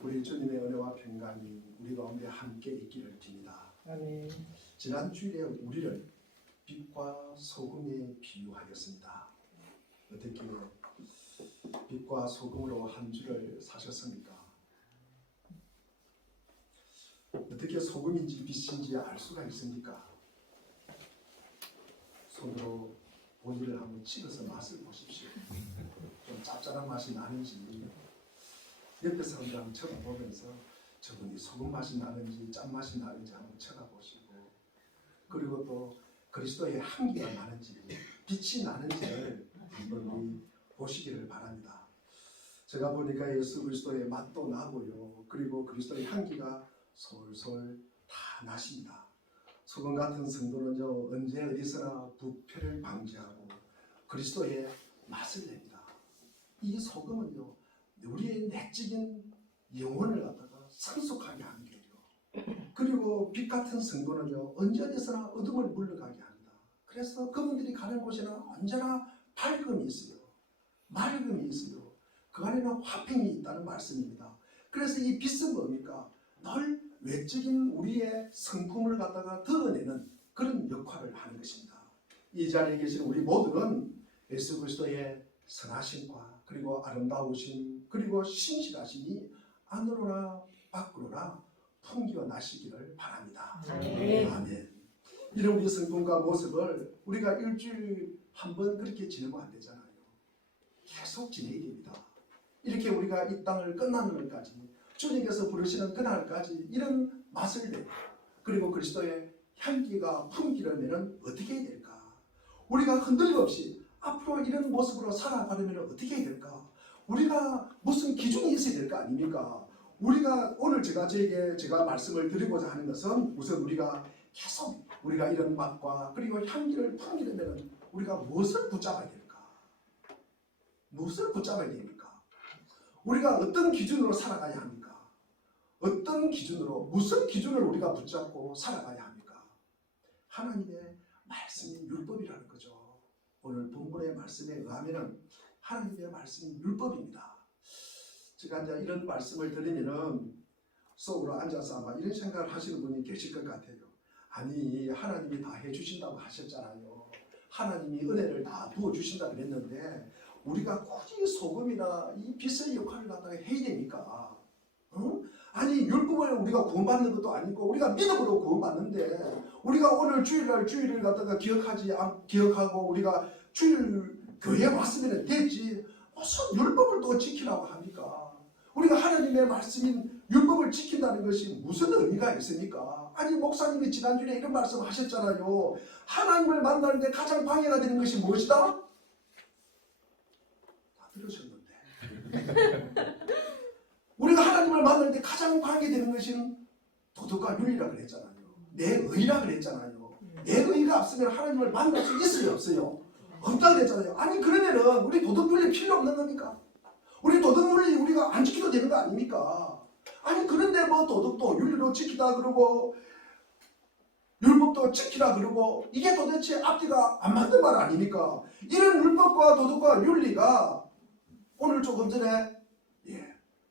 우리 주님의 은혜와 평강이 우리 가운데 함께 있기를 빕니다. 아멘. 지난 주일에 우리를 빛과 소금에 비유하였습니다. 어떻게 빛과 소금으로 한 주를 사셨습니까? 어떻게 소금인지 빛인지 알 수가 있습니까? 손으로 보리를 한번 찍어서 맛을 보십시오. 좀 짭짤한 맛이 나는지 옆에 사람들 한번 쳐다보면서 저분이 소금 맛이 나는지 짠맛이 나는지 한번 쳐다보시고, 그리고 또 그리스도의 향기가 나는지 빛이 나는지를 한번 우리 보시기를 바랍니다. 제가 보니까 예수 그리스도의 맛도 나고요, 그리고 그리스도의 향기가 솔솔 다 나십니다. 소금 같은 성도는요, 언제 어디서나 부패를 방지하고 그리스도의 맛을 냅니다. 이 소금은요, 우리의 내적인 영혼을 갖다가 성숙하게 하는 거예요. 그리고 빛 같은 성도는요, 언제 어디서나 어둠을 물러가게 합니다. 그래서 그분들이 가는 곳에는 언제나 밝음이 있어요. 맑음이 있어요. 그 안에는 화평이 있다는 말씀입니다. 그래서 이 빛은 뭡니까? 늘 외적인 우리의 성품을 갖다가 드러내는 그런 역할을 하는 것입니다. 이 자리에 계신 우리 모두는 예수 그리스도의 선하심과 그리고 아름다우심 그리고 신실하심이 안으로나 밖으로나 풍겨 나시기를 바랍니다. 아멘. 아멘. 이런 우리 성품과 모습을 우리가 일주일 한 번 그렇게 지내면 안 되잖아요. 계속 지내야 됩니다. 이렇게 우리가 이 땅을 끝나는 날까지, 주님께서 부르시는 그날까지 이런 맛을 내고, 그리고 그리스도의 향기가 풍기려면 어떻게 해야 될까? 우리가 흔들림 없이 앞으로 이런 모습으로 살아가려면 어떻게 해야 될까? 우리가 무슨 기준이 있어야 될 거 아닙니까? 우리가 오늘 제가 말씀을 드리고자 하는 것은, 우선 우리가 계속 우리가 이런 맛과 그리고 향기를 풍기려면 우리가 무엇을 붙잡아야 될까? 무엇을 붙잡아야 됩니까? 우리가 어떤 기준으로 살아가야 합니까? 어떤 기준으로, 무슨 기준을 우리가 붙잡고 살아가야 합니까? 하나님의 말씀이 율법이라는 거죠. 오늘 본문의 말씀에 의하면 하나님의 말씀이 율법입니다. 제가 이제 이런 말씀을 드리면은 속으로 앉아서 아마 이런 생각을 하시는 분이 계실 것 같아요. 아니, 하나님이 다 해주신다고 하셨잖아요. 하나님이 은혜를 다 부어주신다 그랬는데 우리가 굳이 소금이나 이 빛의 역할을 갖다가 해야 됩니까? 아니, 율법을 우리가 구원받는 것도 아니고 우리가 믿음으로 구원받는데, 우리가 오늘 주일날 주일을 갖다가 기억하고 우리가 주일 교회에 왔으면 됐지 무슨 율법을 또 지키라고 합니까? 우리가 하나님의 말씀인 율법을 지킨다는 것이 무슨 의미가 있습니까? 아니, 목사님이 지난주에 이런 말씀 하셨잖아요. 하나님을 만나는데 가장 방해가 되는 것이 무엇이다? 다 들으셨는데 우리가 하나님을 만날 때 가장 방해되는 것은 도덕과 윤리라 그랬잖아요. 내 의라 그랬잖아요. 내 의가 없으면 하나님을 만날 수 있어요, 없어요? 없다 그랬잖아요. 아니, 그러면은 우리 도덕 윤리 필요 없는 겁니까? 우리 도덕 윤리 우리가 안 지켜도 되는 거 아닙니까? 아니, 그런데 뭐 도덕도 윤리로 지키다 그러고 율법도 지키라 그러고, 이게 도대체 앞뒤가 안 맞는 말 아닙니까? 이런 율법과 도덕과 윤리가 오늘 조금 전에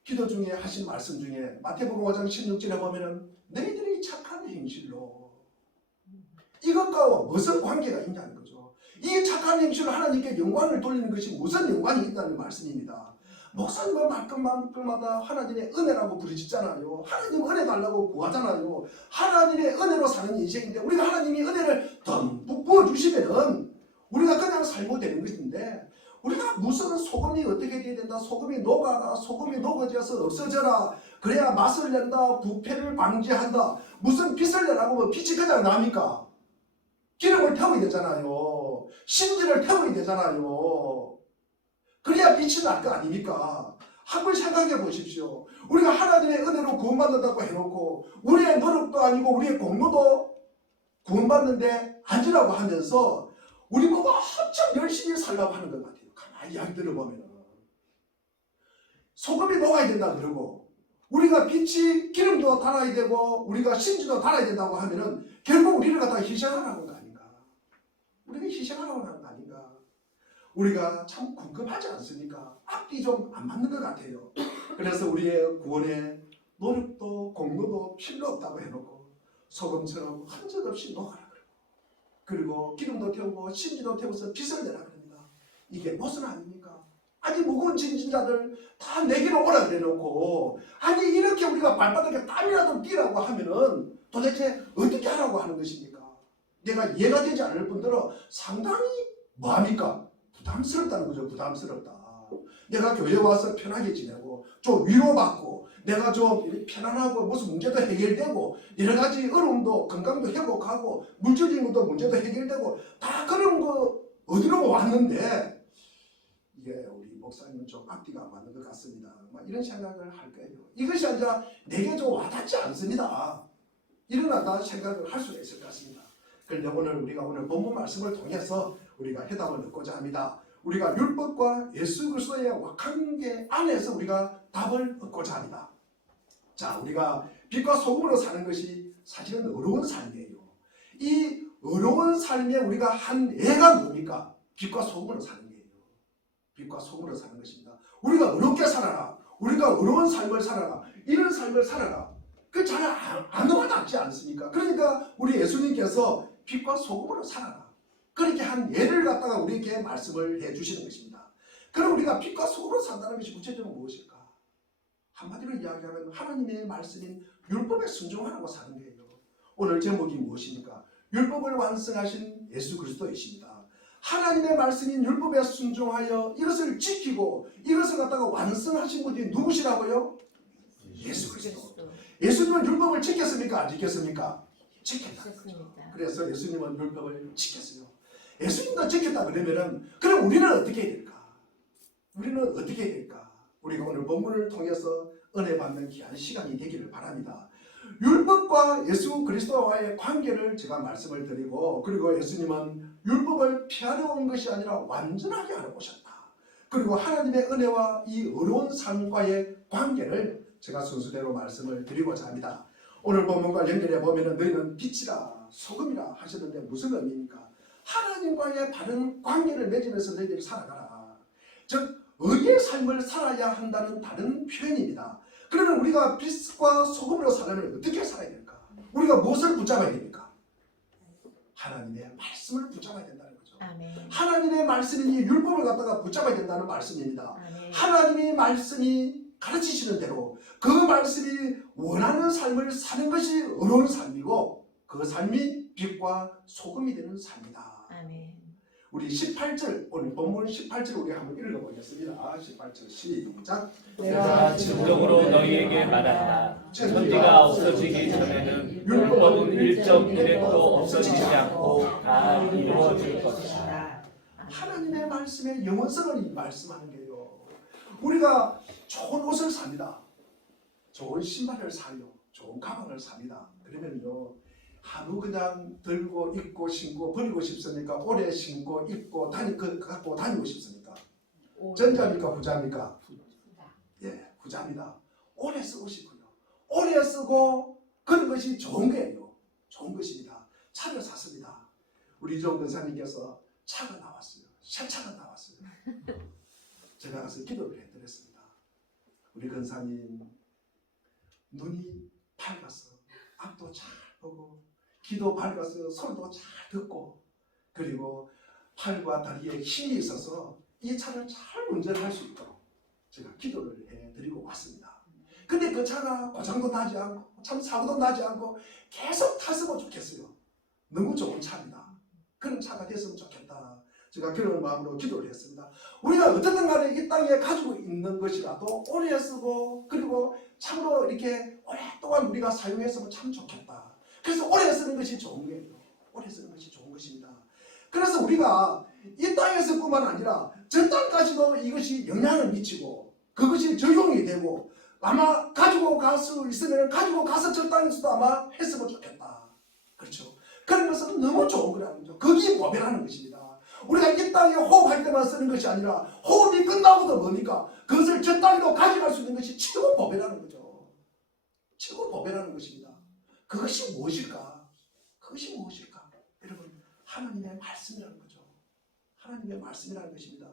기도 중에 하신 말씀 중에 마태복음 5장 16절에 보면은 너희들이 착한 행실로, 이것과 무슨 관계가 있냐는 거죠. 이 착한 행실로 하나님께 영광을 돌리는 것이 무슨 영광이 있다는 말씀입니다. 목사님은 말끝마다 하나님의 은혜라고 부르짖잖아요. 하나님 은혜 달라고 구하잖아요. 하나님의 은혜로 사는 인생인데, 우리가 하나님이 은혜를 듬뿍 부어주시면은 우리가 그냥 살고 되는 것인데, 우리가 무슨 소금이 어떻게 돼야 된다, 소금이 녹아라, 소금이 녹아져서 없어져라, 그래야 맛을 낸다, 부패를 방지한다, 무슨 빛을 내라고 하면 빛이 그냥 납니까? 기름을 태워야 되잖아요. 신지를 태워야 되잖아요. 그래야 빛이 날 거 아닙니까? 한번 생각해 보십시오. 우리가 하나님의 은혜로 구원받는다고 해놓고 우리의 노력도 아니고 우리의 공로도 구원받는데 아니라고 하면서 우리 보고 엄청 열심히 살라고 하는 것 같아요. 가만히 이야기 들어보면 소금이 녹아야 된다 그러고, 우리가 빛이 기름도 달아야 되고 우리가 신지도 달아야 된다고 하면은 결국 우리를 갖다가 희생하라는 거 아닌가? 우리가 희생하라고 하는 거 아닌가? 우리가 참 궁금하지 않습니까? 앞뒤 좀 안 맞는 것 같아요. 그래서 우리의 구원에 노력도 공로도 필요 없다고 해놓고 소금처럼 흔적 없이 녹아라 그러고, 그리고 기름도 태우고 심지도 태워서 빚을 내라 그럽니다. 이게 무슨 아닙니까? 아니 무거운 진진자들 다 내게로 오라 그래놓고, 아니 이렇게 우리가 발바닥에 땀이라도 띠라고 하면은 도대체 어떻게 하라고 하는 것입니까? 내가 이해가 되지 않을 뿐더러 상당히 뭐합니까? 부담스럽다는 거죠. 부담스럽다. 내가 교회 와서 편하게 지내고 좀 위로받고 내가 좀 편안하고 무슨 문제도 해결되고 여러 가지 어려움도 건강도 회복하고 물질적인 것도 문제도 해결되고 다 그런 거 어디로 왔는데 이게 우리 목사님은 좀 앞뒤가 안 맞는 것 같습니다. 막 이런 생각을 할 거예요. 이것이 아니라 내게 좀 와닿지 않습니다. 일어나다 생각을 할 수가 있을 것 같습니다. 그런데 우리가 오늘 본문 말씀을 통해서 우리가 해답을 얻고자 합니다. 우리가 율법과 예수 그리스도의 관계 안에서 우리가 답을 얻고자 합니다. 자, 우리가 빛과 소금으로 사는 것이 사실은 어려운 삶이에요. 이 어려운 삶에 우리가 한 애가 뭡니까? 빛과 소금으로 사는 거예요. 빛과 소금으로 사는 것입니다. 우리가 어렵게 살아라, 우리가 어려운 삶을 살아라, 이런 삶을 살아라, 그 잘 안 와닿지 않습니까? 그러니까 우리 예수님께서 빛과 소금으로 살아라, 그렇게 한 예를 갖다가 우리에게 말씀을 해주시는 것입니다. 그럼 우리가 빛과 소금으로 산다는 것이 구체적으로 무엇일까? 한마디로 이야기하면 하나님의 말씀인 율법에 순종하라고 사는 거예요. 오늘 제목이 무엇입니까? 율법을 완성하신 예수 그리스도이십니다. 하나님의 말씀인 율법에 순종하여 이것을 지키고 이것을 갖다가 완성하신 분이 누구시라고요? 예수 그리스도. 예수님은 율법을 지켰습니까? 안 지켰습니까? 지켰다. 그래서 예수님은 율법을 지켰어요. 예수님도 지켰다 그러면은 그럼 우리는 어떻게 해야 될까? 우리는 어떻게 해야 될까? 우리가 오늘 본문을 통해서 은혜 받는 귀한 시간이 되기를 바랍니다. 율법과 예수 그리스도와의 관계를 제가 말씀을 드리고, 그리고 예수님은 율법을 피하려 온 것이 아니라 완전하게 하러 오셨다. 그리고 하나님의 은혜와 이 어려운 삶과의 관계를 제가 순서대로 말씀을 드리고자 합니다. 오늘 본문과 연결해 보면 너희는 빛이라 소금이라 하셨는데 무슨 의미입니까? 하나님과의 바른 관계를 맺으면서 너희들이 살아가라. 즉 의의 삶을 살아야 한다는 다른 표현입니다. 그러면 우리가 빛과 소금으로 살려면 어떻게 살아야 될까? 우리가 무엇을 붙잡아야 됩니까? 하나님의 말씀을 붙잡아야 된다는 거죠. 아멘. 하나님의 말씀인 이 율법을 갖다가 붙잡아야 된다는 말씀입니다. 아멘. 하나님의 말씀이 가르치시는 대로 그 말씀이 원하는 삶을 사는 것이 어려운 삶이고, 그 삶이 빛과 소금이 되는 삶이다. 아멘. 우리 18절, 오늘 본문 18절 우리 한번 읽어보겠습니다. 18절 시작. 내가 진정으로 너희에게 말한다. 천지가 없어지기 전에는 율법은 일점 이레도 없어지지 않고 다 이루어질 것이다. 하나님의 말씀의 영원성을 말씀하는 거예요. 우리가 좋은 옷을 삽니다. 좋은 신발을 사요. 좋은 가방을 삽니다. 그러면요, 하루 그냥 들고 입고 신고 버리고 싶습니까? 오래 신고 입고 갖고 다니고 싶습니까? 전자입니까? 후자입니까? 예, 후자입니다. 오래 쓰고 싶고요. 오래 쓰고 그런 것이 좋은 거예요. 좋은 것입니다. 차를 샀습니다. 우리 이종 권사님께서 차가 나왔어요. 새 차가 나왔어요. 제가 가서 기도를 해드렸습니다. 우리 권사님 눈이 밝아서 앞도 잘 보고 귀도 밝아서 소리도 잘 듣고, 그리고 팔과 다리에 힘이 있어서 이 차를 잘 운전할 수 있도록 제가 기도를 해드리고 왔습니다. 근데 그 차가 고장도 나지 않고 참 사고도 나지 않고 계속 탔으면 좋겠어요. 너무 좋은 차입니다. 그런 차가 됐으면 좋겠다. 제가 그런 마음으로 기도를 했습니다. 우리가 어떻든 간에 이 땅에 가지고 있는 것이라도 오래 쓰고, 그리고 참으로 이렇게 오랫동안 우리가 사용했으면 참 좋겠다. 그래서 오래 쓰는 것이 좋은 거예요. 오래 쓰는 것이 좋은 것입니다. 그래서 우리가 이 땅에서 뿐만 아니라 저 땅까지도 이것이 영향을 미치고 그것이 적용이 되고, 아마 가지고 갈 수 있으면 가지고 가서 저 땅에서도 아마 했으면 좋겠다. 그렇죠. 그런 것은 너무 좋은 거라는 거죠. 그게 법이라는 것입니다. 우리가 이 땅에 호흡할 때만 쓰는 것이 아니라 호흡이 끝나고도 뭡니까? 그것을 저 땅으로 가져갈 수 있는 것이 최고 법이라는 거죠. 최고 법이라는 것입니다. 그것이 무엇일까? 그것이 무엇일까? 여러분, 하나님의 말씀이라는 거죠. 하나님의 말씀이라는 것입니다.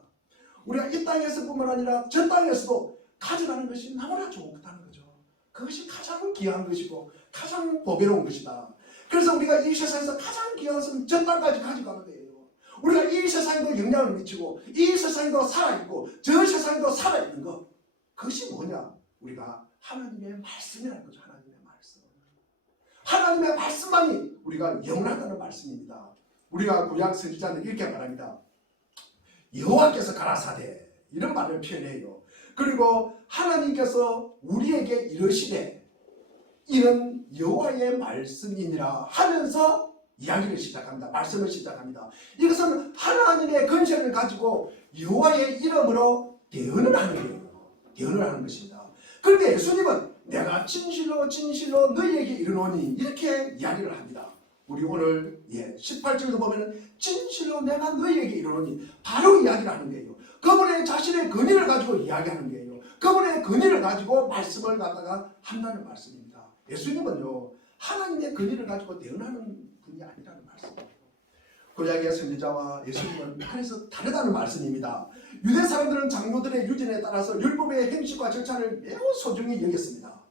우리가 이 땅에서뿐만 아니라 저 땅에서도 가져가는 것이 너무나 좋다는 거죠. 그것이 가장 귀한 것이고 가장 보배로운 것이다. 그래서 우리가 이 세상에서 가장 귀한 것은 저 땅까지 가져가는 거예요. 우리가 이 세상에도 영향을 미치고 이 세상에도 살아있고 저 세상에도 살아있는 것, 그것이 뭐냐? 우리가 하나님의 말씀이라는 거죠. 하나님의 말씀. 하나님의 말씀만이 우리가 영원하다는 말씀입니다. 우리가 구약 선지자는 이렇게 말합니다. 여호와께서 가라사대, 이런 말을 표현해요. 그리고 하나님께서 우리에게 이르시되 이는 여호와의 말씀이니라 하면서 이야기를 시작합니다. 말씀을 시작합니다. 이것은 하나님의 권세를 가지고 여호와의 이름으로 대언을 하는 거예요. 대언을 하는 것입니다. 그런데 예수님은 내가 진실로 진실로 너희에게 이르노니 이렇게 이야기를 합니다. 우리 오늘 18절도 보면 진실로 내가 너희에게 이르노니 바로 이야기를 하는 거예요. 그분의 자신의 권위를 가지고 이야기하는 거예요. 그분의 권위를 가지고 말씀을 갖다가 한다는 말씀입니다. 예수님은요, 하나님의 권위를 가지고 대언하는 분이 아니라는 말씀이에요. 구약의 선지자와 예수님은 그래서 다르다는 말씀입니다. 유대 사람들은 장로들의 유전에 따라서 율법의 행식과 절차를 매우 소중히 여겼습니다.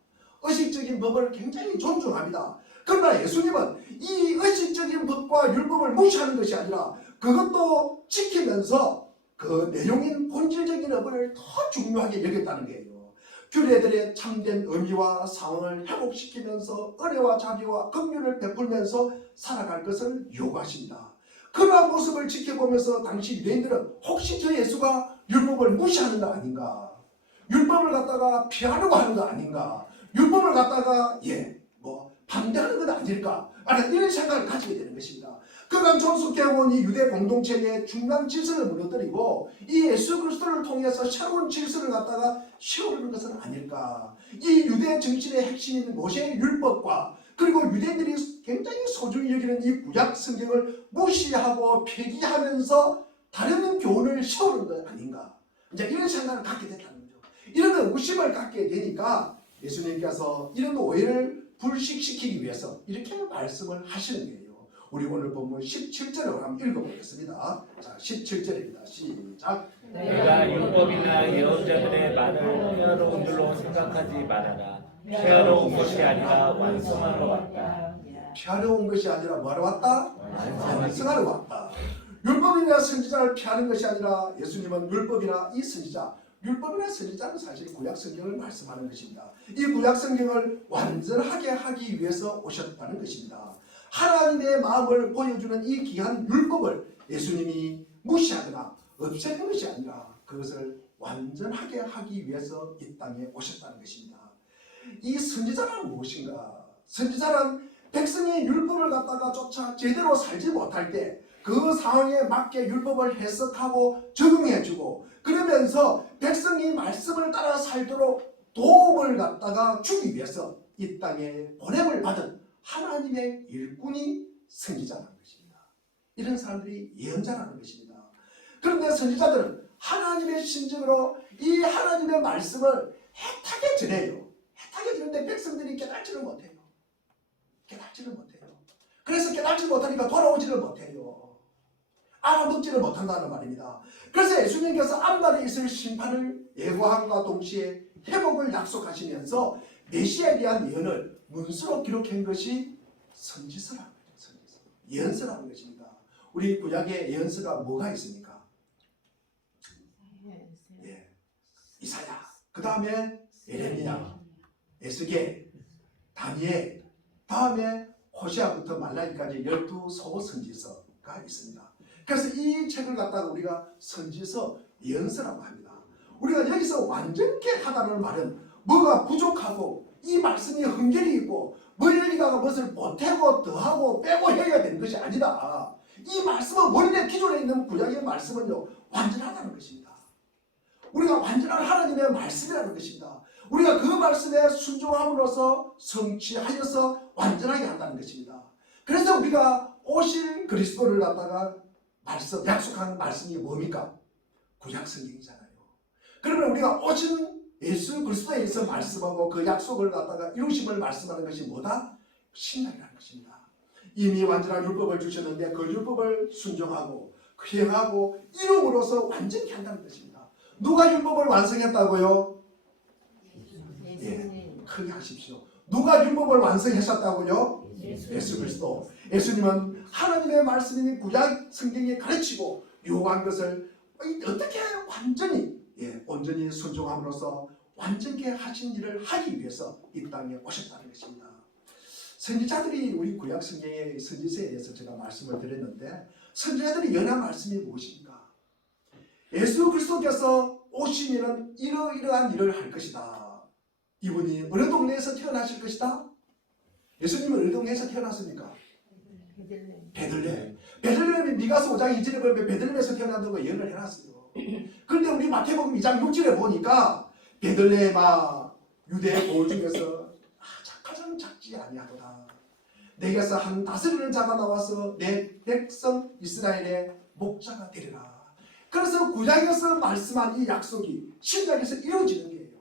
의식적인 법을 굉장히 존중합니다. 그러나 예수님은 이 의식적인 법과 율법을 무시하는 것이 아니라 그것도 지키면서 그 내용인 본질적인 법을 더 중요하게 여겼다는 거예요. 규례들의 참된 의미와 상황을 회복시키면서 은혜와 자비와 긍휼을 베풀면서 살아갈 것을 요구하십니다. 그러한 모습을 지켜보면서 당시 유대인들은 혹시 저 예수가 율법을 무시하는 거 아닌가? 율법을 갖다가 피하려고 하는 거 아닌가? 율법을 갖다가 반대하는 건 아닐까? 이런 생각을 가지게 되는 것입니다. 그간 존속해온 이 유대 공동체의 중간 질서를 무너뜨리고 이 예수 그리스도를 통해서 새로운 질서를 갖다가 세우는 것은 아닐까? 이 유대 정신의 핵심인 모세의 율법과 그리고 유대인들이 굉장히 소중히 여기는 이 구약 성경을 무시하고 폐기하면서 다른 교훈을 세우는 것 아닌가? 이제 이런 생각을 갖게 됐다는 거죠. 이런 의구심을 갖게 되니까 예수님께서 이런 오해를 불식시키기 위해서 이렇게 말씀을 하시는 거예요. 우리 오늘 본문 17절을 한번 읽어보겠습니다. 자, 17절입니다. 시작. 내가 율법이나 예언자들의 말을 폐하러 줄로 생각하지 말아라. 폐하러 온 것이 아니라 완성하러 왔다. 피하러 온 것이 아니라 뭐하러 왔다? 완성하러 왔다. 율법이나 선지자를 피하는 것이 아니라 예수님은 율법이나 이 선지자, 율법이나 선지자는 사실 구약 성경을 말씀하는 것입니다. 이 구약 성경을 완전하게 하기 위해서 오셨다는 것입니다. 하나님의 마음을 보여주는 이 귀한 율법을 예수님이 무시하거나 없애는 것이 아니라 그것을 완전하게 하기 위해서 이 땅에 오셨다는 것입니다. 이 선지자란 무엇인가? 선지자란 백성이 율법을 갖다가 쫓아 제대로 살지 못할 때 그 상황에 맞게 율법을 해석하고 적용해주고 그러면서 백성이 말씀을 따라 살도록 도움을 갖다가 주기 위해서 이 땅에 보냄을 받은 하나님의 일꾼이 선지자라는 것입니다. 이런 사람들이 예언자라는 것입니다. 그런데 선지자들은 하나님의 심정으로 이 하나님의 말씀을 애타게 전해요. 애타게 전하는데 백성들이 깨닫지를 못해요. 깨닫지를 못해요. 그래서 깨닫지 못하니까 돌아오지를 못해요. 알아듣지를 못한다는 말입니다. 그래서 예수님께서 앞날에 있을 심판을 예고함과 동시에 회복을 약속하시면서 메시아에 대한 예언을 문수로 기록한 것이 선지서라는 거죠. 선지서. 예언서라는 것입니다. 우리 구약의 예언서가 뭐가 있습니까? 이사야, 그 다음에 예레미야, 에스겔, 다니엘, 다음에 호시아부터 말라기까지 12소 선지서가 있습니다. 그래서 이 책을 갖다가 우리가 선지서, 예언서라고 합니다. 우리가 여기서 완전케 하다는 말은 뭐가 부족하고 이 말씀이 흥결이 있고 뭐 여기다가 무엇을 보태고 더하고 빼고 해야 되는 것이 아니다. 이 말씀은 원래 기존에 있는 구약의 말씀은요 완전하다는 것입니다. 우리가 완전한 하나님의 말씀이라는 것입니다. 우리가 그 말씀에 순종함으로써 성취하여서 완전하게 한다는 것입니다. 그래서 우리가 오실 그리스도를 갖다가 약속한 말씀이 뭡니까? 구약 성경이잖아요. 그러면 우리가 오신 예수 그리스도에 의해서 말씀하고 그 약속을 갖다가 이루심을 말씀하는 것이 뭐다? 신약이라는 것입니다. 이미 완전한 율법을 주셨는데 그 율법을 순종하고 행하고 이름으로써 완전히 한다는 것입니다. 누가 율법을 완성했다고요? 예, 크게 하십시오. 누가 율법을 완성하셨다고요? 예수 그리스도. 예수님은 하나님의 말씀이 구약 성경에 가르치고 요구한 것을 어떻게 완전히 온전히 순종함으로써 완전케 하신 일을 하기 위해서 이 땅에 오셨다는 것입니다. 선지자들이 우리 구약 성경의 선지서에 대해서 제가 말씀을 드렸는데 선지자들이 연한 말씀이 무엇입니까? 예수 그리스도께서 오시면 이러이러한 일을 할 것이다. 이분이 어느 동네에서 태어나실 것이다. 예수님은 어느 동네에서 태어났습니까? 베들레헴. 베들레헴이 미가서 5장 2절에 보면 베들레헴에서 태어난다고 예언을 해놨어요. 그런데 우리 마태복음 2장 6절에 보니까 베들레헴아 유대 고을 중에서 가장 작지 아니하도다. 내게서 한 다스리는 자가 나와서 내 백성 이스라엘의 목자가 되리라. 그래서 구약에서 말씀한 이 약속이 신약에서 이루어지는 거예요.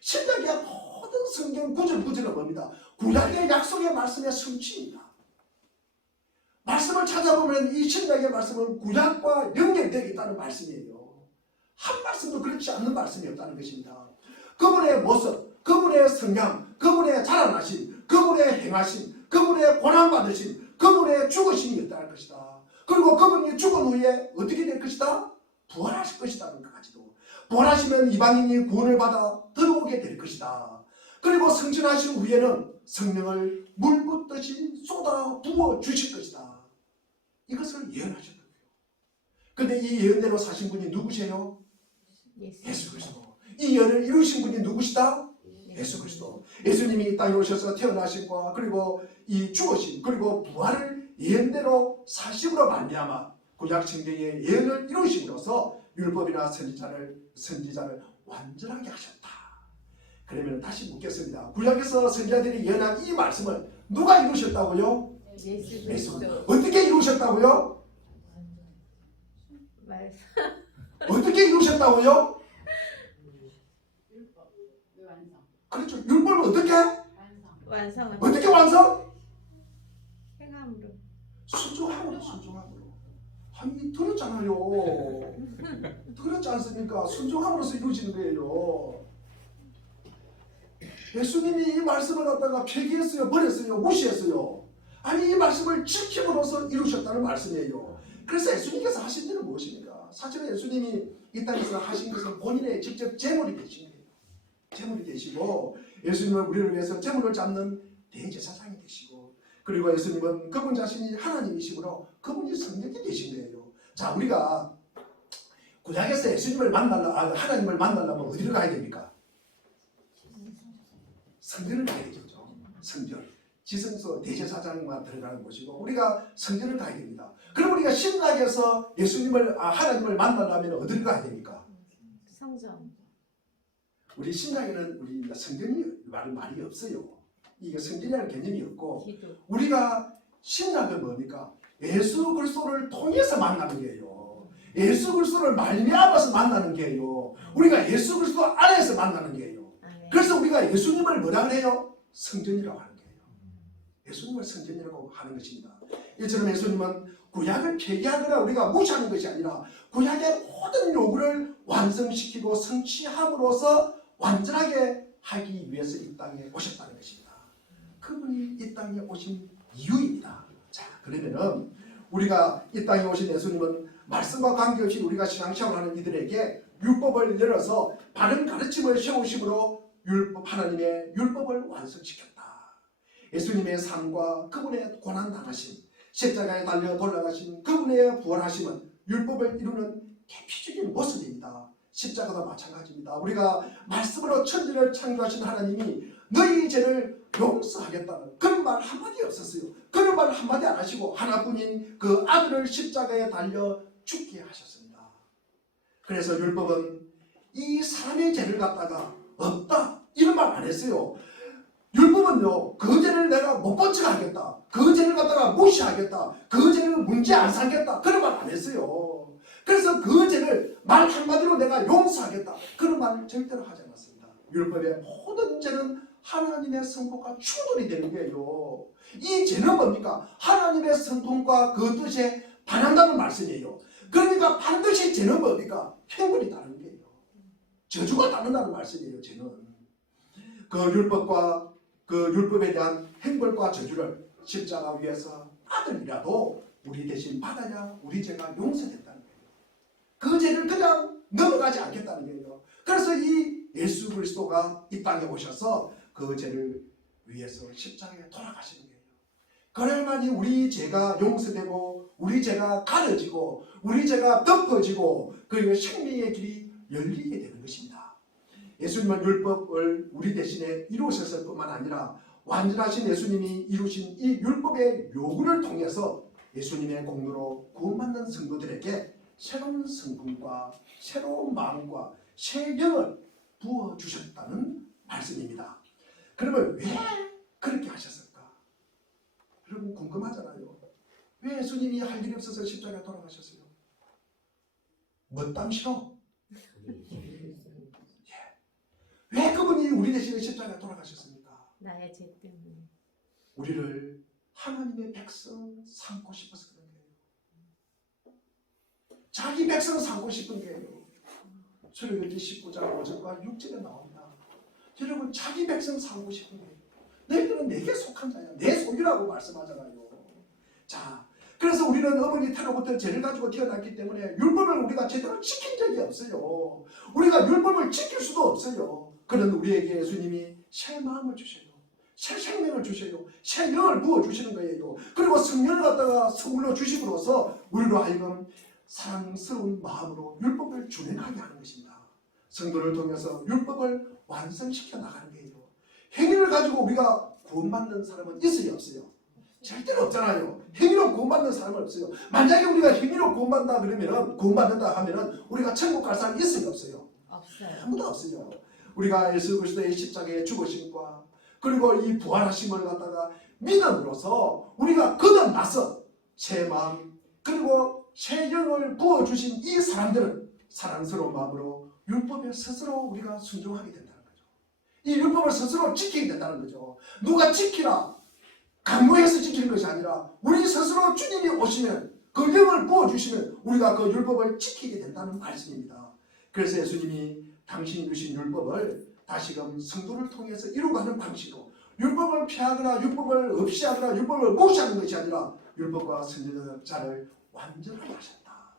신약의 모든 성경 구절구절은 뭡니다? 구약의 약속의 말씀의 성취입니다. 말씀을 찾아보면 이 신약의 말씀은 구약과 연결되어 있다는 말씀이에요. 한 말씀도 그렇지 않는 말씀이 없다는 것입니다. 그분의 모습, 그분의 성량, 그분의 자라나심, 그분의 행하심, 그분의 고난받으심, 그분의 죽으심이 있다는 것이다. 그리고 그분이 죽은 후에 어떻게 될 것이다? 부활하실 것이다는 것까지도. 부활하시면 이방인이 구원을 받아 들어오게 될 것이다. 그리고 승천하신 후에는 성령을 물 붓듯이 쏟아 부어 주실 것이다. 이것을 예언하셨던 거예요. 그런데 이 예언대로 사신 분이 누구세요? 예수 그리스도. 이 예언을 이루신 분이 누구시다? 예수 그리스도. 예수님이 이 땅에 오셔서 태어나심과 그리고 이 죽으심 그리고 부활을 예언대로 사심으로 말미암아 구약 성경의 예언을 이루심으로써 율법이나 선지자를 완전하게 하셨다. 그러면 다시 묻겠습니다. 구약에서 선지자들이 예언한 이 말씀을 누가 이루셨다고요? 예수. 어떻게 이루셨다고요? 어떻게 이루셨다고요? 그렇죠. 율법을 어떻게? 어떻게 완성? 행함으로. 순종함으로. 아니 들었잖아요. 들었지 않습니까? 순종함으로써 이루어지는 거예요. 예수님이 이 말씀을 갖다가 폐기했어요, 버렸어요, 무시했어요. 아니 이 말씀을 지킴으로써 이루셨다는 말씀이에요. 그래서 예수님께서 하신 일은 무엇입니까? 사실은 예수님이 이 땅에서 하신 것은 본인의 직접 제물이 되신 거예요. 제물이 되시고 예수님은 우리를 위해서 제물을 잡는 대제사장이 되시고 그리고 예수님은 그분 자신이 하나님이시므로 그분이 성령이 되신 거예요. 자, 우리가 구약에서 예수님을 하나님을 만나려면 어디로 가야 됩니까? 성전을 가야 되죠. 성전. 지성소 대제사장만 들어가는 곳이고 우리가 성전을 가야 됩니다. 그럼 우리가 신약에서 하나님을 만나려면 어디로 가야 됩니까? 성전. 우리 신약에는 우리 성전이 말이 없어요. 이게 성전이라는 개념이 없고 기도. 우리가 신약은 뭡니까? 예수 그리스도를 통해서 만나는 거예요. 예수 그리스도를 말미암아서 만나는 거예요. 우리가 예수 그리스도 안에서 만나는 거예요. 그래서 우리가 예수님을 뭐라 그래요? 성전이라고 하는 거예요. 예수님을 성전이라고 하는 것입니다. 이처럼 예수님은 구약을 폐기하거나 우리가 무시하는 것이 아니라 구약의 모든 요구를 완성시키고 성취함으로써 완전하게 하기 위해서 이 땅에 오셨다는 것입니다. 그분이 이 땅에 오신 이유입니다. 자, 그러면은 우리가 이 땅에 오신 예수님은 말씀과 관계없이 우리가 신앙생활하는 이들에게 율법을 열어서 바른 가르침을 세우심으로 하나님의 율법을 완성시켰다. 예수님의 삶과 그분의 고난당하심, 십자가에 달려 돌아가신 그분의 부활하심은 율법을 이루는 대표적인 모습입니다. 십자가도 마찬가지입니다. 우리가 말씀으로 천지를 창조하신 하나님이 너희 죄를 용서하겠다는 그런 말 한마디 없었어요. 그런 말 한마디 안 하시고 하나뿐인 그 아들을 십자가에 달려 죽게 하셨습니다. 그래서 율법은 이 사람의 죄를 갖다가 없다 이런 말 안 했어요. 율법은요, 그 죄를 내가 못 본 척 하겠다, 그 죄를 갖다가 무시하겠다, 그 죄를 문제 안 삼겠다 그런 말 안 했어요. 그래서 그 죄를 말 한마디로 내가 용서하겠다 그런 말을 절대로 하지 않았습니다. 율법의 모든 죄는 하나님의 성품과 충돌이 되는 거예요. 이 죄는 뭡니까? 하나님의 성품과 그 뜻에 반한다는 말씀이에요. 그러니까 반드시 죄는 뭡니까? 행벌이 따르는 거예요. 저주가 따른다는 말씀이에요. 죄는 그 율법과 그 율법에 대한 행벌과 저주를 십자가 위에서 아들이라도 우리 대신 받아야 우리 죄가 용서된다는 거예요. 그 죄를 그냥 넘어가지 않겠다는 거예요. 그래서 이 예수 그리스도가 이 땅에 오셔서 그 죄를 위해서 십자가에 돌아가시는 거예요. 그래야만이 우리 죄가 용서되고 우리 죄가 가려지고 우리 죄가 덮어지고 그리고 생명의 길이 열리게 되는 것입니다. 예수님은 율법을 우리 대신에 이루셨을 뿐만 아니라 완전하신 예수님이 이루신 이 율법의 요구를 통해서 예수님의 공로로 구원받는 성도들에게 새로운 성품과 새로운 마음과 새 영을 부어주셨다는 말씀입니다. 그러면 왜 그렇게 하셨을까? 여러분 궁금하잖아요. 왜 예수님이 할 일이 없어서 십자가에 돌아가셨어요? 뭐땀 싫어? 왜 그분이 우리 대신에 십자가에 돌아가셨습니까? 나의 죄 때문에. 우리를 하나님의 백성 삼고 싶어서 그런 거예요. 자기 백성 삼고 싶은 거예요. 출애굽기 19장 5절과 6절에 나옵니다. 여러분 자기 백성 삼고 싶은 거예요. 너희들은 내게 속한 자야. 내 소유라고 말씀하잖아요. 자, 그래서 우리는 어머니 태로부터 죄를 가지고 태어났기 때문에 율법을 우리가 제대로 지킨 적이 없어요. 우리가 율법을 지킬 수도 없어요. 그런 우리에게 예수님이 새 마음을 주셔요. 새 생명을 주셔요. 새 영을 부어주시는 거예요. 그리고 성령을 갖다가 선물로 주심으로써 우리로 하여금 사랑스러운 마음으로 율법을 준행하게 하는 것입니다. 성도를 통해서 율법을 완성시켜 나가는 거예요. 행위를 가지고 우리가 구원받는 사람은 있어요, 없어요? 절대로 없잖아요. 행위로 구원받는 사람은 없어요. 만약에 우리가 행위로 구원받는다 그러면은 구원받는다 하면은 우리가 천국 갈 사람이 있어요, 없어요? 없어요. 아무도 없어요. 우리가 예수 그리스도의 십자가의 죽으심과 그리고 이 부활하심을 갖다가 믿음으로써 우리가 거듭나서 새 마음 그리고 새 영을 부어주신 이 사람들은 사랑스러운 마음으로 율법에 스스로 우리가 순종하게 된다는 거죠. 이 율법을 스스로 지키게 된다는 거죠. 누가 지키라 강요해서 지키는 것이 아니라 우리 스스로 주님이 오시면 그 영을 부어주시면 우리가 그 율법을 지키게 된다는 말씀입니다. 그래서 예수님이 당신이 주신 율법을 다시금 성도를 통해서 이루어가는 방식으로 율법을 피하거나 율법을 없이 하거나 율법을 무시하는 것이 아니라 율법과 선지자를 완전하게 하셨다.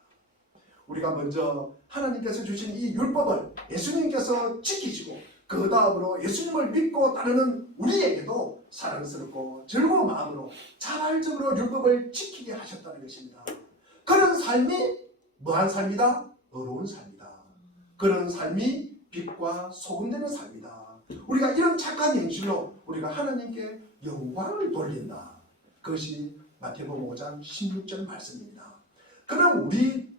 우리가 먼저 하나님께서 주신 이 율법을 예수님께서 지키시고 그 다음으로 예수님을 믿고 따르는 우리에게도 사랑스럽고 즐거운 마음으로 자발적으로 율법을 지키게 하셨다는 것입니다. 그런 삶이 뭐한 삶이다? 어려운 삶이다. 그런 삶이 빛과 소금 되는 삶이다. 우리가 이런 착한 행실로 우리가 하나님께 영광을 돌린다. 그것이 마태복음 5장 16절 말씀입니다. 그럼 우리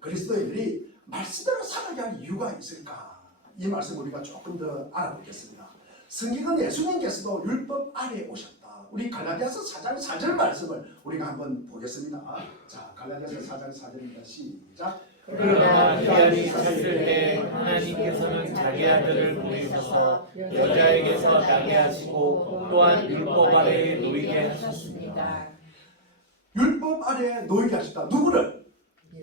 그리스도인들이 말씀대로 살아야 할 이유가 있을까? 이 말씀 우리가 조금 더 알아보겠습니다. 성경은 예수님께서도 율법 아래에 오셨다. 우리 갈라디아서 4장 4절 말씀을 우리가 한번 보겠습니다. 자, 갈라디아서 4장 4절입니다. 시작. 그러나 기한이 찼을 때 하나님께서는 자기 아들을 보내셔서 여자에게서 나게 하시고 또한 율법 아래에 놓이게 하셨습니다. 율법 아래에 놓이게 하셨다. 누구를?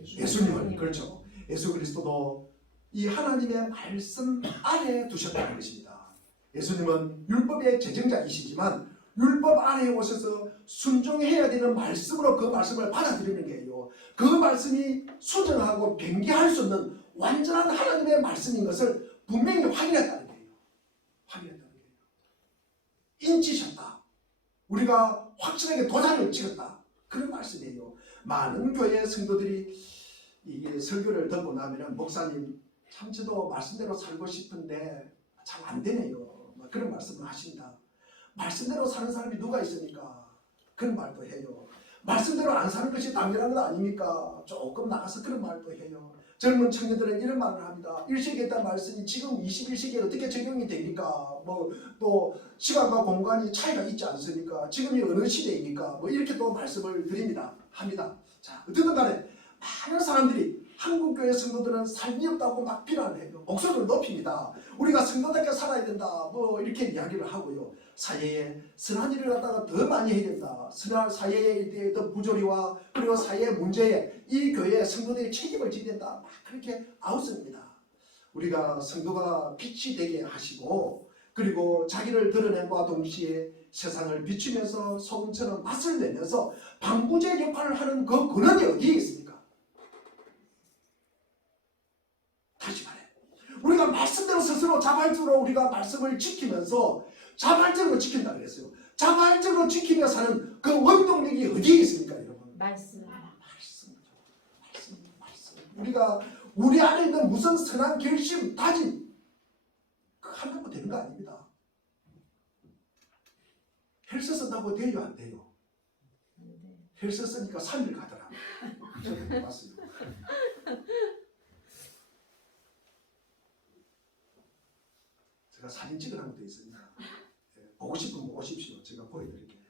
예수님을. 그렇죠. 예수 그리스도도 이 하나님의 말씀 아래에 두셨다는 것입니다. 예수님은 율법의 제정자이시지만 율법 아래에 오셔서 순종해야 되는 말씀으로 그 말씀을 받아들이는 거예요. 그 말씀이 수정하고 변개할 수 없는 완전한 하나님의 말씀인 것을 분명히 확인했다는 거예요. 확인했다는 거예요. 인치셨다. 우리가 확실하게 도장을 찍었다. 그런 말씀이에요. 많은 교회 성도들이 이게 설교를 듣고 나면 목사님 참 저도 말씀대로 살고 싶은데 참 안 되네요. 그런 말씀을 하신다. 말씀대로 사는 사람이 누가 있습니까? 그런 말도 해요. 말씀대로 안 사는 것이 당연한 것 아닙니까? 조금 나가서 그런 말도 해요. 젊은 청년들은 이런 말을 합니다. 1세기에 있다는 말씀이 지금 21세기에 어떻게 적용이 됩니까? 또 시간과 공간이 차이가 있지 않습니까? 지금이 어느 시대입니까? 이렇게 또 말씀을 드립니다. 합니다. 자, 어쨌든 간에 많은 사람들이 한국교회 성도들은 삶이 없다고 막 비난을 해요. 목소리를 높입니다. 우리가 성도답게 살아야 된다. 뭐 이렇게 이야기를 하고요. 사회에 선한 일을 갖다가 더 많이 해야 된다. 선한 사회의 어떤 부조리와 그리고 사회의 문제에 이 교회 성도들이 책임을 져야 된다. 막 그렇게 아웃습니다. 우리가 성도가 빛이 되게 하시고 그리고 자기를 드러낸과 동시에 세상을 비추면서 소금처럼 맛을 내면서 방부제 역할을 하는 그 권한이 어디에 있습니까? 다시 말해. 우리가 말씀대로 스스로 자발적으로 우리가 말씀을 지키면서 자발적으로 지킨다 그랬어요. 자발적으로 지키며 사는 그 원동력이 어디에 있습니까, 여러분? 말씀. 말씀. 우리가 우리 안에 있는 무슨 선한 결심, 다짐 그거 한다고 되는 거 아닙니다. 헬스 쓴다고 돼요, 안 돼요? 헬스 쓰니까 3일 가더라. 저도 봤어요. 제가 사진 찍어놓은 것도 있습니다. 보고 싶으면 오십시오. 제가 보여드릴게요.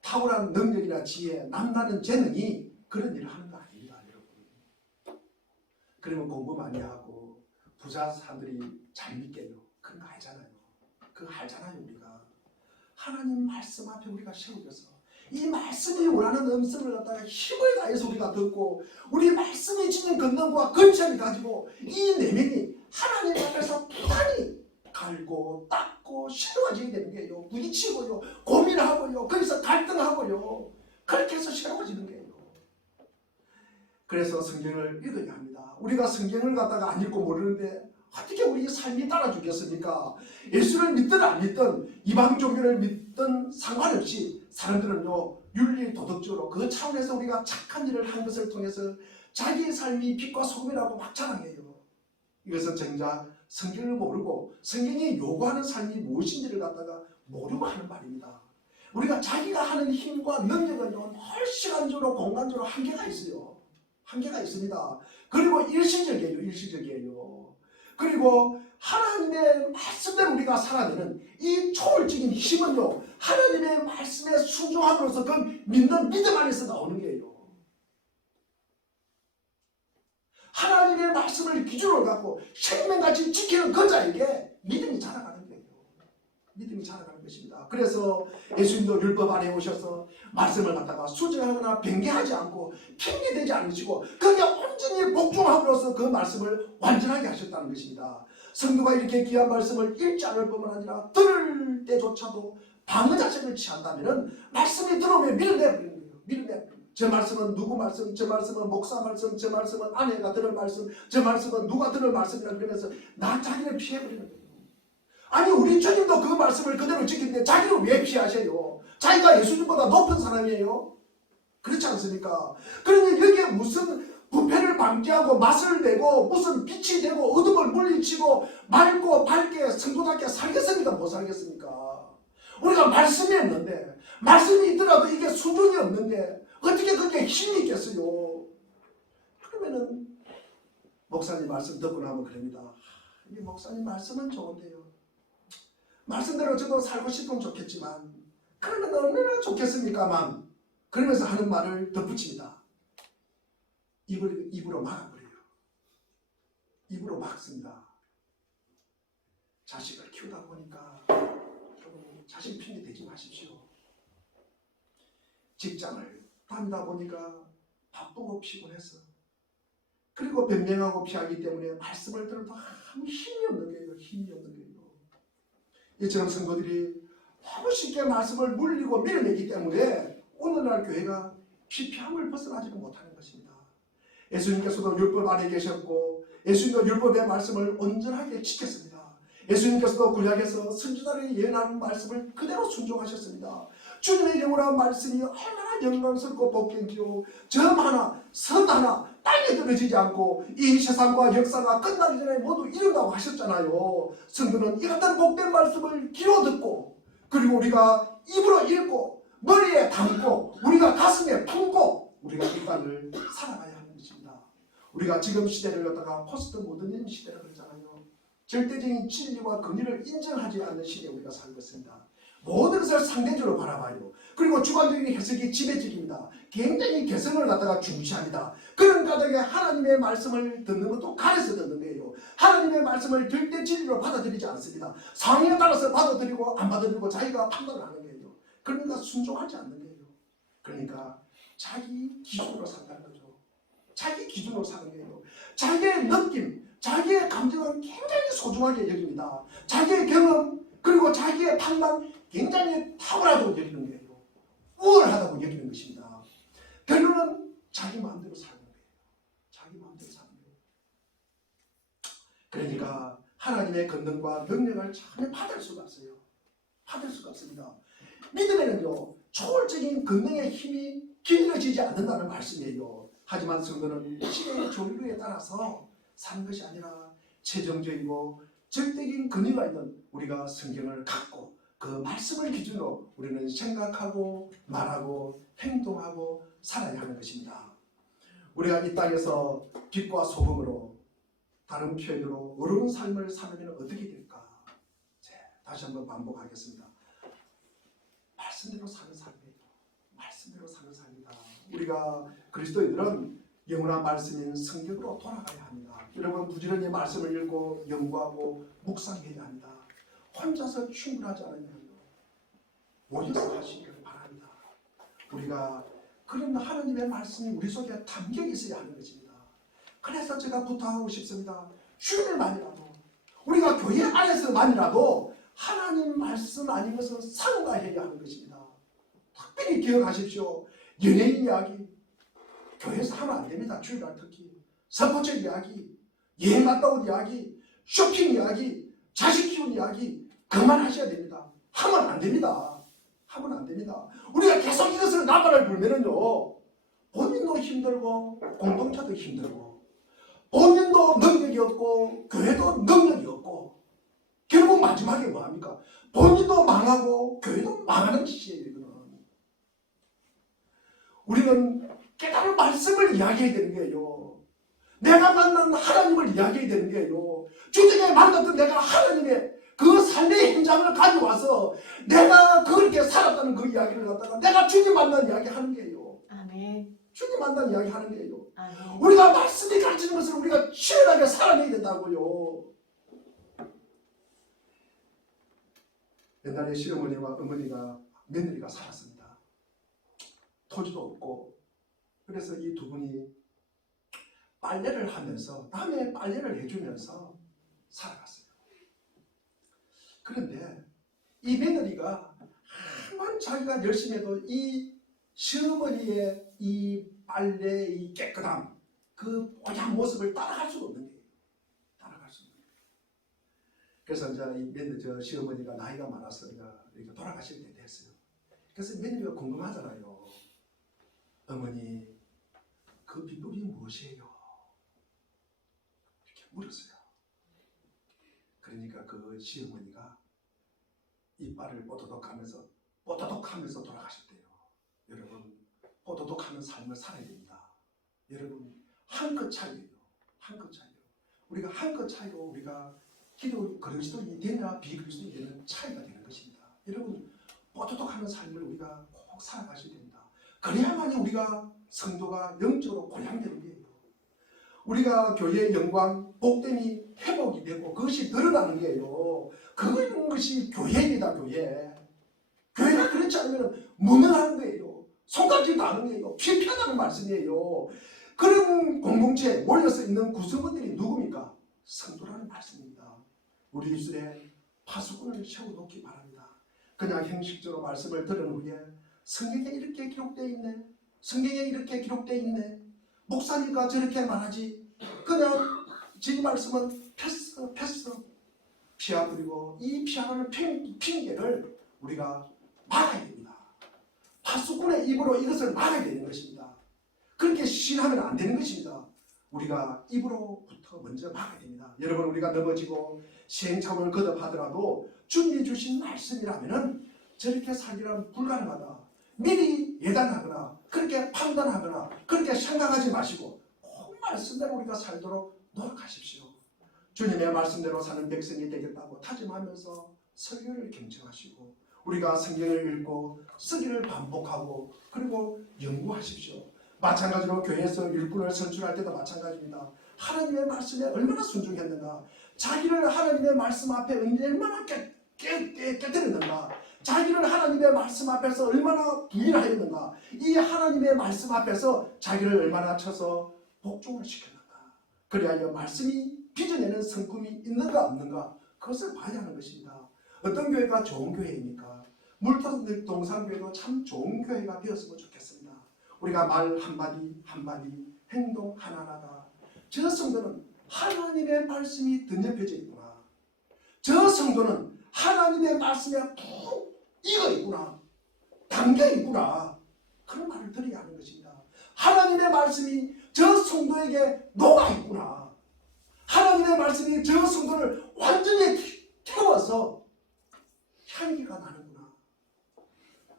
탁월한 능력이나 지혜, 남다른 재능이 그런 일을 하는 거 아닙니다, 여러분. 그러면 공부 많이 하고 부자 사람들이 잘 믿게요. 그런 거 알잖아요. 그거 알잖아요, 우리가. 하나님 말씀 앞에 우리가 세우려서 이 말씀이 원하는 음성을 갖다가 힘을 다해서 우리가 듣고 우리 말씀이 주는 권능과 권세를 가지고 이 내면이 하나님 앞에서 부단히 갈고 닦고 새로워져야 되는 거예요. 부딪히고요, 고민하고요, 거기서 갈등하고요, 그렇게 해서 새로워지는 거예요. 그래서 성경을 읽어야 합니다. 우리가 성경을 갖다가 안 읽고 모르는데 어떻게 우리 삶이 따라주겠습니까? 예수를 믿든 안 믿든 이방 종교를 믿든 상관없이 사람들은요 윤리 도덕적으로 그 차원에서 우리가 착한 일을 한 것을 통해서 자기의 삶이 빛과 소금이라고 막 자랑해요. 이것은 정작 성경을 모르고 성경이 요구하는 삶이 무엇인지를 갖다가 모르고 하는 말입니다. 우리가 자기가 하는 힘과 능력은요 늘 시간적으로 공간적으로 한계가 있어요. 한계가 있습니다. 그리고 일시적이에요. 그리고 하나님의 말씀대로 우리가 살아내는 이 초월적인 힘은요 하나님의 말씀에 순종함으로써 그 믿는 믿음 안에서 나오는 거예요. 하나님의 말씀을 기준으로 갖고 생명같이 지키는 그 자에게 믿음이 자라가는 거예요. 믿음이 자라가는 것입니다. 그래서 예수님도 율법 아래 오셔서 말씀을 갖다가 수정하거나 변개하지 않고 핑계대지 않으시고 그게 온전히 복종함으로써 그 말씀을 완전하게 하셨다는 것입니다. 성도가 이렇게 귀한 말씀을 읽지 않을 뿐만 아니라 들을 때조차도 방어 자세를 취한다면 말씀이 들어오면 밀어내버리는 거예요. 밀어내버리는 거예요. 저 말씀은 누구 말씀, 저 말씀은 목사 말씀, 저 말씀은 아내가 들을 말씀, 저 말씀은 누가 들을 말씀이라 그러면서 나 자기를 피해버리는 거예요. 아니 우리 주님도 그 말씀을 그대로 지키는데 자기를 왜 피하세요? 자기가 예수님보다 높은 사람이에요? 그렇지 않습니까? 그러니 여기에 무슨 부패를 방지하고 맛을 내고 무슨 빛이 되고 어둠을 물리치고 맑고 밝게 성도답게 살겠습니까? 못 살겠습니까? 우리가 말씀이 없는데 말씀이 있더라도 이게 수준이 없는데 어떻게 그게 힘이 있겠어요? 그러면은 목사님 말씀 듣고 나면 그럽니다. 이 목사님 말씀은 좋은데요. 말씀대로 저도 살고 싶으면 좋겠지만 그러면 얼마나 좋겠습니까만 그러면서 하는 말을 덧붙입니다. 입으로 막아버려요. 입으로 막습니다. 자식을 키우다 보니까 여러분 자식 핑계 대지 마십시오. 직장을 다니다 보니까 바쁘고 피곤해서 그리고 변명하고 피하기 때문에 말씀을 들어도 아무 힘이 없는 거예요. 힘이 없는 거예요. 이처럼 성도들이 너무 쉽게 말씀을 물리고 밀어내기 때문에 오늘날 교회가 피폐함을 벗어나지는 못하는 것입니다. 예수님께서도 율법 안에 계셨고 예수님도 율법의 말씀을 온전하게 지켰습니다. 예수님께서도 구약에서 선지자들이 예언하는 말씀을 그대로 순종하셨습니다. 주님의 영원한 말씀이 얼마나 영광스럽고 복된지요. 점 하나, 선 하나 땅에 떨어지지 않고 이 세상과 역사가 끝나기 전에 모두 이룬다고 하셨잖아요. 성도는 이 같은 복된 말씀을 귀로 듣고 그리고 우리가 입으로 읽고 머리에 담고 우리가 가슴에 품고 우리가 이 땅을 살아가야 하는 것입니다. 우리가 지금 시대를 갖다가 포스트 모더니즘 시대라 그러잖아요. 절대적인 진리와 근위를 인정하지 않는 시대에 우리가 살고 있습니다. 모든 것을 상대적으로 바라봐요. 그리고 주관적인 해석이 지배적입니다. 굉장히 개성을 갖다가 중시합니다. 그런 가정에 하나님의 말씀을 듣는 것도 가려서 듣는 거예요. 하나님의 말씀을 절대 진리로 받아들이지 않습니다. 상황에 따라서 받아들이고 안 받아들이고 자기가 판단을 하는 거예요. 그러니까 순종하지 않는 거예요. 그러니까 자기 기준으로 산다는 거죠. 자기 기준으로 사는 거예요. 자기의 느낌, 자기의 감정은 굉장히 소중하게 여깁니다. 자기의 경험 그리고 자기의 판단 굉장히 탁월하다고 여기는 거예요. 우월하다고 여기는 것입니다. 결론은 자기 마음대로 사는 거예요. 자기 마음대로 사는 거예요. 그러니까 하나님의 권능과 능력을 전혀 받을 수가 없어요. 받을 수가 없습니다. 믿음에는요, 초월적인 권능의 힘이 길러지지 않는다는 말씀이에요. 하지만 성도는 시대의 조류에 따라서 사는 것이 아니라 최종적이고 절대적인 근위가 있는 우리가 성경을 갖고 그 말씀을 기준으로 우리는 생각하고 말하고 행동하고 살아야 하는 것입니다. 우리가 이 땅에서 빛과 소금으로 다른 표현으로 어려운 삶을 살면 어떻게 될까? 다시 한번 반복하겠습니다. 말씀대로 사는 삶이에요. 말씀대로 사는 삶이다. 우리가 그리스도인들은 영원한 말씀인 성경으로 돌아가야 합니다. 여러분 부지런히 말씀을 읽고 연구하고 묵상해야 합니다. 혼자서 충분하지 않으면 모여서 하시기를 바랍니다. 우리가 그런 하나님의 말씀이 우리 속에 담겨 있어야 하는 것입니다. 그래서 제가 부탁하고 싶습니다. 주일만이라도 우리가 교회 안에서만이라도 하나님 말씀 아닌 것을 상가해야 하는 것입니다. 특별히 기억하십시오. 연예인 이야기 교회에서 하면 안 됩니다. 주일날 특히 스포츠 이야기, 여행 갔다 온 이야기, 쇼핑 이야기, 자식 키운 이야기 그만하셔야 됩니다. 하면 안 됩니다. 하면 안 됩니다. 우리가 계속 이것을 나발을 불면은요, 본인도 힘들고 공동체도 힘들고 본인도 능력이 없고 교회도 능력이 없고 결국 마지막에 뭐합니까? 본인도 망하고 교회도 망하는 짓이에요. 이거는. 우리는 깨달은 말씀을 이야기해야 되는 거예요. 내가 만난 하나님을 이야기해야 되는 거예요. 주중에 만났던 내가 하나님의 그 삶의 현장을 가져와서 내가 그렇게 살았다는 그 이야기를 갖다가 내가 주님 만난 이야기 하는 거예요. 아멘. 주님 만난 이야기 하는 거예요. 아멘. 우리가 말씀이 가르치는 것을 우리가 치열하게 살아내야 된다고요. 옛날에 시어머니와 어머니가 며느리가 살았습니다. 토지도 없고 그래서 이 두 분이 빨래를 하면서 남의 빨래를 해주면서 살아갔어요. 그런데 이 며느리가 한번 자기가 열심히 해도 이 시어머니의 이 빨래 이 깨끗함 그 뽀얀 모습을 따라갈 수가 없는 거예요. 따라갈 수 없는 거예요. 그래서 이제 이 며느리 시어머니가 나이가 많아서 이렇게 돌아가실 때 됐어요. 그래서 며느리가 궁금하잖아요. 어머니 그 비법이 무엇이에요? 이렇게 물었어요. 그러니까 그 시어머니가 이빨을 뽀드득하면서 돌아가실 때요. 여러분 뽀드득하는 삶을 살아야 됩니다. 여러분 한 끗 차이예요. 한 끗 차이요. 우리가 한 끗 차이로 우리가 기도 그리스도인이 되냐 비그리스도인이 되는 차이가 되는 것입니다. 여러분 뽀드득하는 삶을 우리가 꼭 살아가셔야 됩니다. 그래야만이 우리가 성도가 영적으로 고양되는 거예요. 우리가 교회의 영광, 복됨이 회복이 되고 그것이 늘어나는 거예요. 그것이 교회입니다. 교회가 그렇지 않으면 무능한 거예요. 손가락질도 하는 거예요. 피폐하다는 말씀이에요. 그런 공동체에 몰려서 있는 구성원들이 누굽니까? 성도라는 말씀입니다. 우리 입술에 파수꾼을 세워놓기 바랍니다. 그냥 형식적으로 말씀을 들은 후에 성경에 이렇게 기록되어 있네. 성경에 이렇게 기록되어 있네. 목사니까 저렇게 말하지. 그냥 제 말씀은 패스 피하버리고 이 피하는 핑계를 우리가 막아야 됩니다. 파수꾼의 입으로 이것을 막아야 되는 것입니다. 그렇게 신하면 안 되는 것입니다. 우리가 입으로부터 먼저 막아야 됩니다. 여러분 우리가 넘어지고 시행착오를 거듭하더라도 주님이 주신 말씀이라면 저렇게 살기란 불가능하다. 미리 예단하거나 그렇게 판단하거나 그렇게 생각하지 마시고 꼭 말씀대로 우리가 살도록 노력하십시오. 주님의 말씀대로 사는 백성이 되겠다고 다짐하면서 설교를 경청하시고 우리가 성경을 읽고 쓰기를 반복하고 그리고 연구하십시오. 마찬가지로 교회에서 일꾼을 선출할 때도 마찬가지입니다. 하나님의 말씀에 얼마나 순종했는가, 자기를 하나님의 말씀 앞에 얼마나 깨뜨렸는가, 자기를 하나님의 말씀 앞에서 얼마나 부인하였는가, 이 하나님의 말씀 앞에서 자기를 얼마나 쳐서 복종을 시켰는가, 그리하여 말씀이 빚어내는 성품이 있는가 없는가, 그것을 봐야 하는 것입니다. 어떤 교회가 좋은 교회입니까? 물동산교회도 참 좋은 교회가 되었으면 좋겠습니다. 우리가 말 한마디 한마디, 행동 하나하나가, 저 성도는 하나님의 말씀이 덧입혀져 있구나, 저 성도는 하나님의 말씀에 푹 익어 있구나, 담겨 있구나, 그런 말을 드려야 하는 것입니다. 하나님의 말씀이 저 성도에게 녹아 있구나, 하나님의 말씀이 저 성도를 완전히 태워서 향기가 나는구나.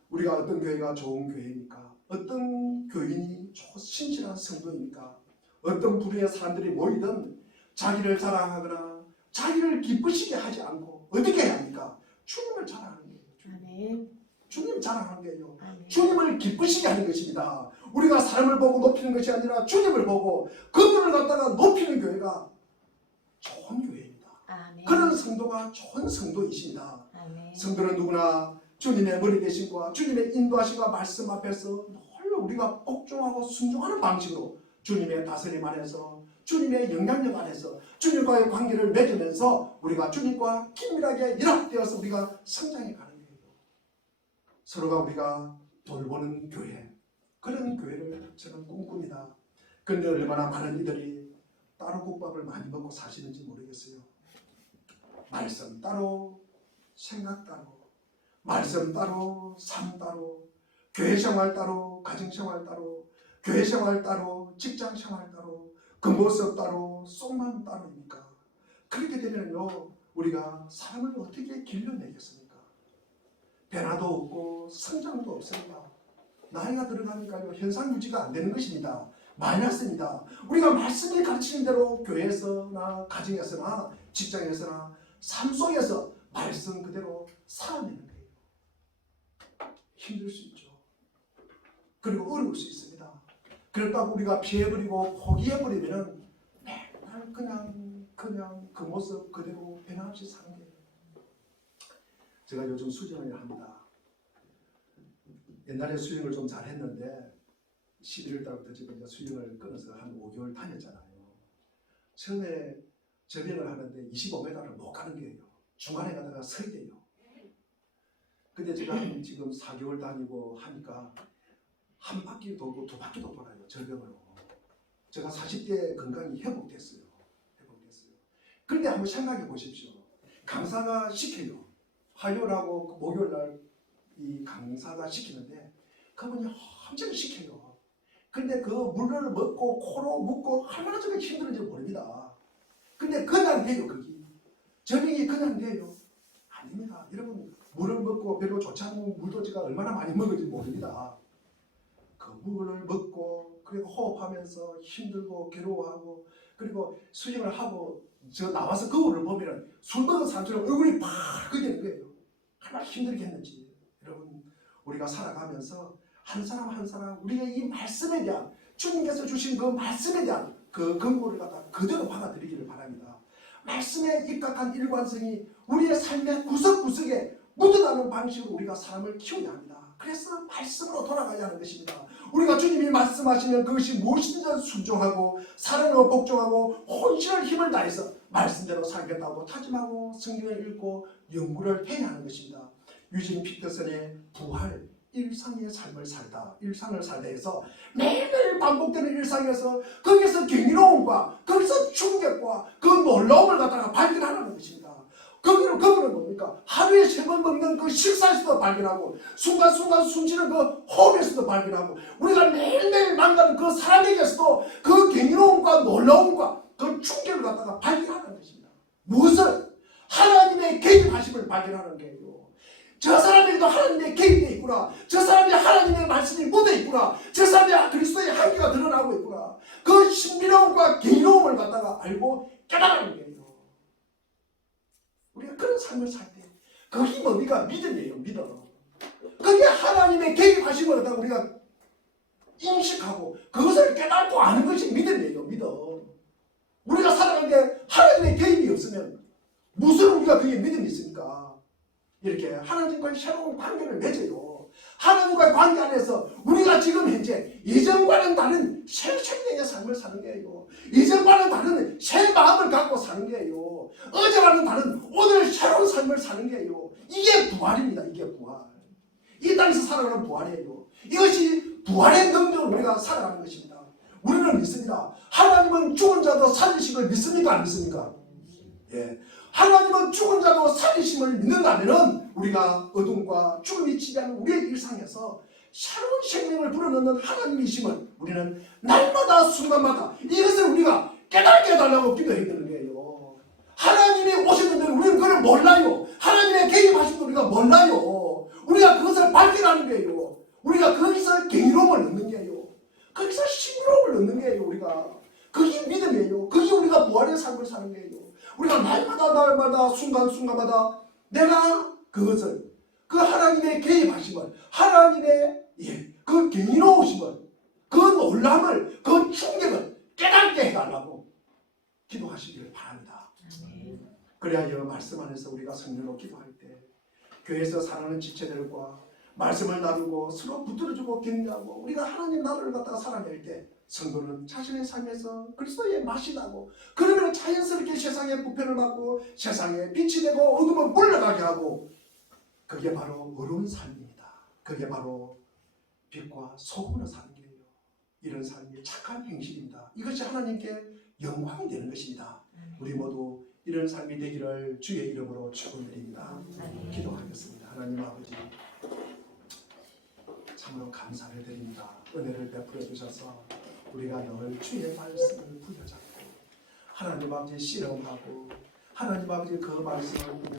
우리가 어떤 교회가 좋은 교회입니까? 어떤 교인이 신실한 성도입니까? 어떤 부류의 사람들이 모이든 자기를 자랑하거나 자기를 기쁘시게 하지 않고 어떻게 해야 합니까? 주님을 자랑하는 거예요. 아멘. 주님 자랑하는 거예요. 아멘. 주님을 기쁘시게 하는 것입니다. 우리가 사람을 보고 높이는 것이 아니라 주님을 보고 그분을 갖다가 높이는 교회가 좋은 교회입니다. 아멘. 그런 성도가 좋은 성도이십니다. 아멘. 성도는 누구나 주님의 머리 계심과 주님의 인도하심과 말씀 앞에서 늘 우리가 복종하고 순종하는 방식으로 주님의 다스림 안에서, 주님의 영향력 안에서 주님과의 관계를 맺으면서 우리가 주님과 긴밀하게 연합되어서 우리가 성장해 가는 거예요. 서로가 우리가 돌보는 교회, 그런 교회를 저는 꿈꿉니다. 그런데 얼마나 많은 이들이 따로 국밥을 많이 먹고 사시는지 모르겠어요. 말씀 따로, 생각 따로, 말씀 따로, 삶 따로, 교회 생활 따로, 가정 생활 따로, 교회 생활 따로, 직장 생활 따로, 그 모습 따로, 속마음 따로입니까? 그렇게 되면요, 우리가 사람을 어떻게 길러내겠습니까? 변화도 없고 성장도 없습니다. 나이가 들어가니까요, 현상 유지가 안 되는 것입니다. 마이너스입니다. 우리가 말씀이 가르치는 대로 교회에서나 가정에서나 직장에서나 삶 속에서 말씀 그대로 살아내는 거예요. 힘들 수 있죠. 그리고 어려울 수 있습니다. 그렇다고 우리가 피해버리고 포기해버리면 맨날 그냥 그 모습 그대로 변함없이 사는 거예요. 제가 요즘 수영을 합니다. 옛날에 수영을 좀 잘했는데 11월 달부터 지금 이제 수영을 끊어서 한 5개월 다녔잖아요. 처음에 접영을 하는데 25m를 못 가는 거예요. 중간에 가다가 서야 돼요. 근데 제가 지금 4개월 다니고 하니까 한 바퀴 돌고 두 바퀴도 돌아요. 접영으로. 제가 40대 건강이 회복됐어요. 그런데 한번 생각해 보십시오. 강사가 시켜요. 화요일하고 목요일날 이 강사가 시키는데 그분이 엄청 시켜요. 근데 그 물을 먹고 코로 묻고 얼마나 저게 힘들은지 모릅니다. 근데 그냥 돼요. 거기 저녁이 그냥 돼요. 아닙니다. 여러분, 물을 먹고 별로 좋지 않은 물도 제가 얼마나 많이 먹을지 모릅니다. 그 물을 먹고 그리고 호흡하면서 힘들고 괴로워하고, 그리고 수영을 하고 저 나와서 거울을 보면 술 먹은 사람처럼 얼굴이 빨개지는 거예요. 얼마나 힘들겠는지. 여러분, 우리가 살아가면서 한 사람 한 사람 우리의 이 말씀에 대한, 주님께서 주신 그 말씀에 대한 그 근거를 갖다 그대로 받아들이기를 바랍니다. 말씀에 입각한 일관성이 우리의 삶의 구석구석에 묻어나는 방식으로 우리가 사람을 키워야 합니다. 그래서 말씀으로 돌아가야 하는 것입니다. 우리가 주님이 말씀하시면 그것이 무엇이든 순종하고 사랑으로 복종하고 혼신을 힘을 다해서 말씀대로 살겠다고 다짐하고 성경을 읽고 연구를 해야 하는 것입니다. 유진 피터슨의 부활, 일상의 삶을 살다, 일상을 살다 해서 매일매일 반복되는 일상에서 거기서 경이로움과 거기서 충격과 그 놀라움을 갖다가 발견하는 것입니다. 그분은 뭡니까? 하루에 3번 먹는 그 식사에서도 발견하고 순간순간 숨쉬는 그 호흡에서도 발견하고 우리가 매일매일 만나는 그 사람에게서도 그 경이로움과 놀라움과 그 충격을 갖다가 발견하는 것입니다. 무엇을? 하나님의 개입하심을 발견하는 거예요. 저 사람에게도 하나님의 개입되어 있구나. 저 사람이 하나님의 말씀이 묻어 있구나. 저 사람이 그리스도의 향기가 드러나고 있구나. 그 신비로움과 경이로움을 갖다가 알고 깨달는 거예요. 우리가 그런 삶을 살 때 그게 뭡니까? 믿음이에요. 믿음. 그게 하나님의 개입하심을 갖다가 우리가 인식하고 그것을 깨닫고 아는 것이 믿음이에요. 믿음. 우리가 살아갈 때 하나님의 개입이 없으면 무슨 우리가 그게 믿음이 있습니까? 이렇게 하나님과의 새로운 관계를 맺어요. 하나님과의 관계 안에서 우리가 지금 현재 이전과는 다른 새 생명의 삶을 사는 거예요. 이전과는 다른 새 마음을 갖고 사는 거예요. 어제와는 다른 오늘 새로운 삶을 사는 거예요. 이게 부활입니다. 이게 부활. 이 땅에서 살아가는 부활이에요. 이것이 부활의 능력으로 우리가 살아가는 것입니다. 우리는 믿습니다. 하나님은 죽은 자도 살리심을 믿습니까? 안 믿습니까? 예. 하나님은 죽은 자도 살리심을 믿는다면 우리가 어둠과 죽음이 지배하는 우리의 일상에서 새로운 생명을 불어넣는 하나님이심을 우리는 날마다 순간마다 이것을 우리가 깨닫게 해달라고 기도해야 되는 거예요. 하나님이 오셨는데 우리는 그걸 몰라요. 하나님의 개입하신 걸 우리가 몰라요. 우리가 그것을 발견하는 거예요. 우리가 거기서 경이로움을 얻는 거예요. 거기서 신비로움을 얻는 거예요. 우리가 그게 믿음이에요. 그게 우리가 부활의 삶을 사는 거예요. 우리가 날마다 순간순간마다 내가 그것을 그 하나님의 개입하심을 하나님의 그 경이로우심을 그 놀람을 그 충격을 깨닫게 해달라고 기도하시기를 바랍니다. 그래야 말씀 안에서 우리가 성령으로 기도할 때 교회에서 사랑하는 지체들과 말씀을 나누고 서로 붙들어주고 격려하고 우리가 하나님 나라를 갖다가 살아낼 때 성도는 자신의 삶에서 그리스도의 맛이 나고 그러면 자연스럽게 세상의 부패를 막고 세상에 빛이 되고 어둠은 물러가게 하고 그게 바로 어려운 삶입니다. 그게 바로 빛과 소금으로 사는 거예요. 이런 삶이 착한 행실입니다. 이것이 하나님께 영광이 되는 것입니다. 우리 모두 이런 삶이 되기를 주의 이름으로 축원드립니다. 기도하겠습니다. 하나님 아버지 참으로 감사를 드립니다. 은혜를 베풀어 주셔서 우리가 늘 주의 말씀을 부여잡고 하나님 아버지 씨름하고 하나님 아버지 그 말씀을